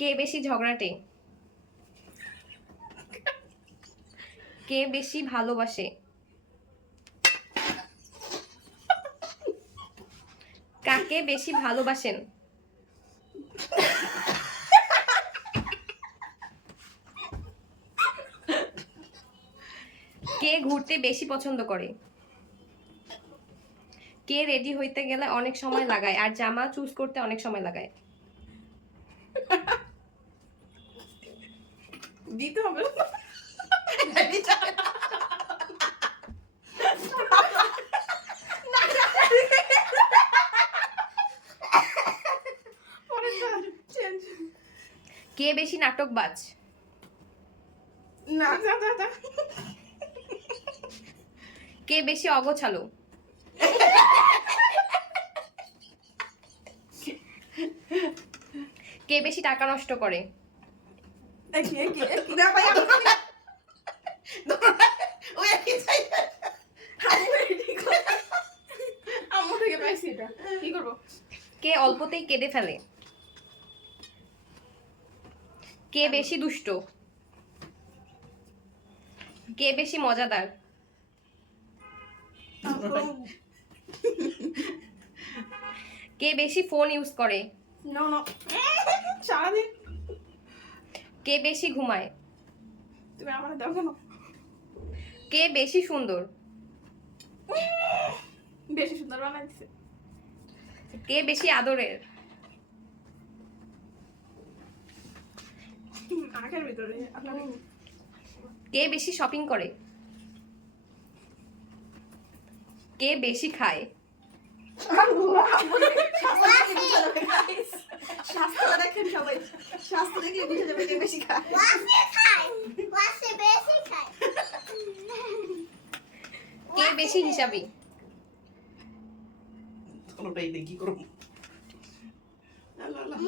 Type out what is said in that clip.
কে বেশি ঝগড়াটে? কে বেশি ভালোবাসে? কাকে বেশি ভালোবাসেন? কে ঘুরতে বেশি পছন্দ করে? কে রেডি হইতে গেলে অনেক সময় লাগায় আর জামা চুজ করতে অনেক সময় লাগায়? দিতে হবে কে বেশি নাটকবাজ? না কে বেশি অগোছালো? কে বেশি টাকা নষ্ট করে? না ভাই আমি ওই একই চাই আম্মু থেকে পাইছি এটা কি করব কে অল্পতেই কেঁদে ফেলে? কে বেশি দুষ্ট? কে বেশি মজাদার? কে বেশি ফোন ইউজ করে? নো নো সারাদিন কে বেশি ঘুমায়? তুমি আমার দাও কেন কে বেশি সুন্দর? বেশি সুন্দর বানাই দিছে কে বেশি আদরের? আখের ভিতরে আপনার কে বেশি শপিং করে? কে বেশি খায়? স্বাস্থ্য দেখেন সবাই স্বাস্থ্য দেখলে বুঝে যাবে কে বেশি খায় কে বেশি হিসাবি? কোনোটাই দেখি করবো আল্লাহ আল্লাহ